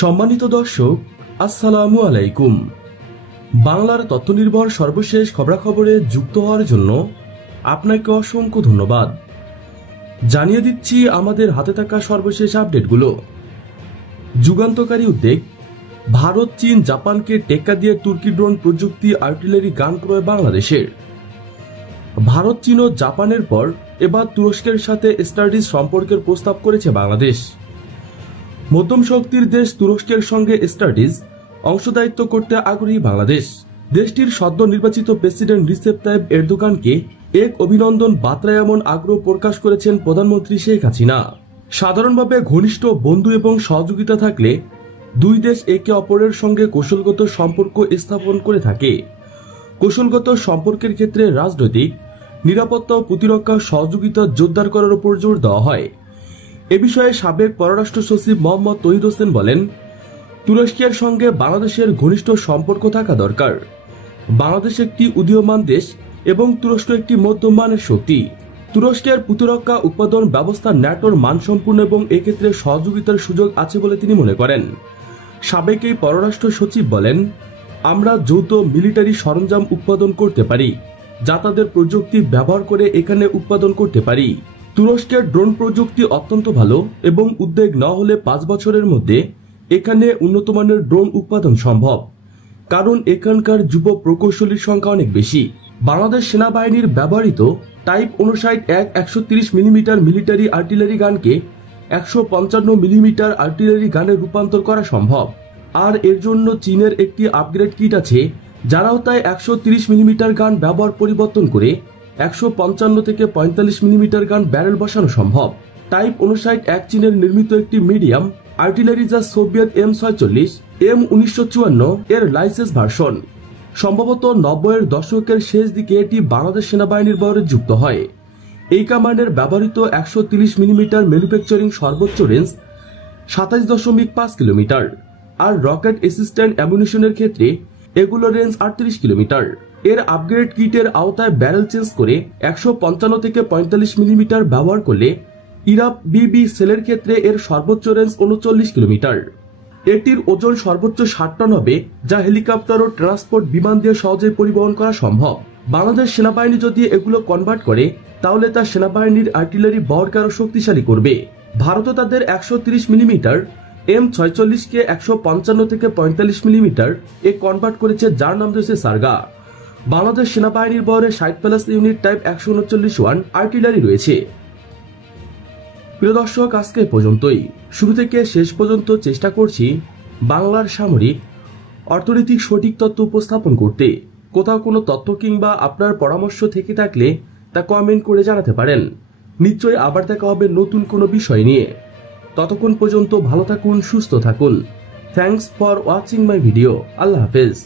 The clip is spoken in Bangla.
সম্মানিত দর্শক, আসসালামু আলাইকুম। বাংলার তথ্য নির্ভর সর্বশেষ খবরাখবরে যুক্ত হওয়ার জন্য আপনাকে অসংখ্য ধন্যবাদ। জানিয়ে দিচ্ছি আমাদের হাতে থাকা সর্বশেষ আপডেটগুলো। যুগান্তকারী উদ্যোগ, ভারত চীন জাপানকে টেক্কা দিয়ে তুর্কি ড্রোন প্রযুক্তি আর্টিলারি গান ক্রয় বাংলাদেশের। ভারত চীন ও জাপানের পর এবার তুরস্কের সাথে স্টাডিজ সম্পর্কের প্রস্তাব করেছে বাংলাদেশ। মধ্যম শক্তির দেশ তুরস্কের সঙ্গে স্টাডিজ অংশদায়িত্ব করতে আগ্রহী বাংলাদেশ। দেশটির সদ্য নির্বাচিত প্রেসিডেন্ট রিসেপ তাইপ এরদোগানকে এক অভিনন্দন বার্তায় এমন আগ্রহ প্রকাশ করেছেন প্রধানমন্ত্রী শেখ হাসিনা। সাধারণভাবে ঘনিষ্ঠ বন্ধু এবং সহযোগিতা থাকলে দুই দেশ একে অপরের সঙ্গে কৌশলগত সম্পর্ক স্থাপন করে থাকে। কৌশলগত সম্পর্কের ক্ষেত্রে রাজনৈতিক, নিরাপত্তা ও প্রতিরক্ষা সহযোগিতা জোরদার করার উপর জোর দেওয়া হয়। এ বিষয়ে সাবেক পররাষ্ট্র সচিব মোহাম্মদ তৌহিদ হোসেন বলেন, তুরস্কের সঙ্গে বাংলাদেশের ঘনিষ্ঠ সম্পর্ক থাকা দরকার। বাংলাদেশ একটি উদীয়মান দেশ এবং তুরস্ক একটি মধ্যমানের শক্তি। তুরস্কের প্রতিরক্ষা উৎপাদন ব্যবস্থা ন্যাটোর মানসম্পন্ন এবং এক্ষেত্রে সহযোগিতার সুযোগ আছে বলে তিনি মনে করেন। সাবেক এই পররাষ্ট্র সচিব বলেন, আমরা যৌথ মিলিটারি সরঞ্জাম উৎপাদন করতে পারি, যা তাদের প্রযুক্তি ব্যবহার করে এখানে উৎপাদন করতে পারি। তুরস্কের ড্রোন প্রযুক্তি অত্যন্ত ভালো এবং উদ্বেগ না হলে 5 বছরের মধ্যে এখানে উন্নতমানের ড্রোন উৎপাদন সম্ভব, কারণ এখানকার যুব প্রকৌশলীর সংখ্যা অনেক বেশি। বাংলাদেশ সেনাবাহিনীর ব্যবহৃত টাইপ 59 130 মিলিমিটার মিলিটারি আর্টিলারি গানকে 155 মিলিমিটার আর্টিলারি গানে রূপান্তর করা সম্ভব। আর এর জন্য চীনের একটি আপগ্রেড কিট আছে, যারাও তাই 130 মিলিমিটার গান ব্যবহার পরিবর্তন করে 155 থেকে 45 মিলিমিটার গান ব্যারেল বসানো সম্ভব। টাইপ 59 চীনের নির্মিত একটি মিডিয়াম আর্টিলারি, যা সোভিয়েত M46 M1954 এর লাইসেন্স ভার্সন। সম্ভবত 90-এর দশকের শেষ দিকে এটি বাংলাদেশ সেনাবাহিনীর বহরে যুক্ত হয়। এই কামান্ডের ব্যবহৃত 130 মিলিমিটার ম্যানুফ্যাকচারিং সর্বোচ্চ রেঞ্জ 27.5 কিলোমিটার, আর রকেট অ্যাসিস্ট্যান্ট অ্যামুনিশনের ক্ষেত্রে এগুলো রেঞ্জ 38 কিলোমিটার। এর আপগ্রেড কিটের আওতায় ব্যারেল চেঞ্জ করে 155 থেকে 45 মিলিমিটার ব্যবহার করলে ইরাপ বিবি সেলের ক্ষেত্রে এর সর্বোচ্চ রেঞ্জ 39 কিলোমিটার। এটির ওজন সর্বোচ্চ 60 টন হবে, যা হেলিকপ্টার ও ট্রান্সপোর্ট বিমান দিয়ে সহজে পরিবহন করা সম্ভব। বাংলাদেশ সেনাবাহিনী যদি এগুলো কনভার্ট করে, তাহলে তা সেনাবাহিনীর আর্টিলারি বহরকে আরো শক্তিশালী করবে। ভারতও তাদের 130 মিলিমিটার M46 155 থেকে 45 মিলিমিটার এ কনভার্ট করেছে, যার নাম দিয়েছে সার্গা। বাংলাদেশ সেনাবাহিনীর বহরে 60+ ইউনিট টাইপ 139 আর্টিলারি রয়েছে। প্রিয় দর্শক, আজকে পর্যন্তই। শুরু থেকে শেষ পর্যন্ত চেষ্টা করছি বাংলার সামরিক অর্থনৈতিক সঠিক তথ্য উপস্থাপন করতে। কোথাও কোনো তথ্য কিংবা আপনার পরামর্শ থেকে থাকলে তা কমেন্ট করে জানাতে পারেন। নিশ্চয়ই আবার দেখা হবে নতুন কোনো বিষয় নিয়ে। ততক্ষণ পর্যন্ত ভালো থাকুন, সুস্থ থাকুন। Thanks for watching my video. আল্লাহ হাফেজ।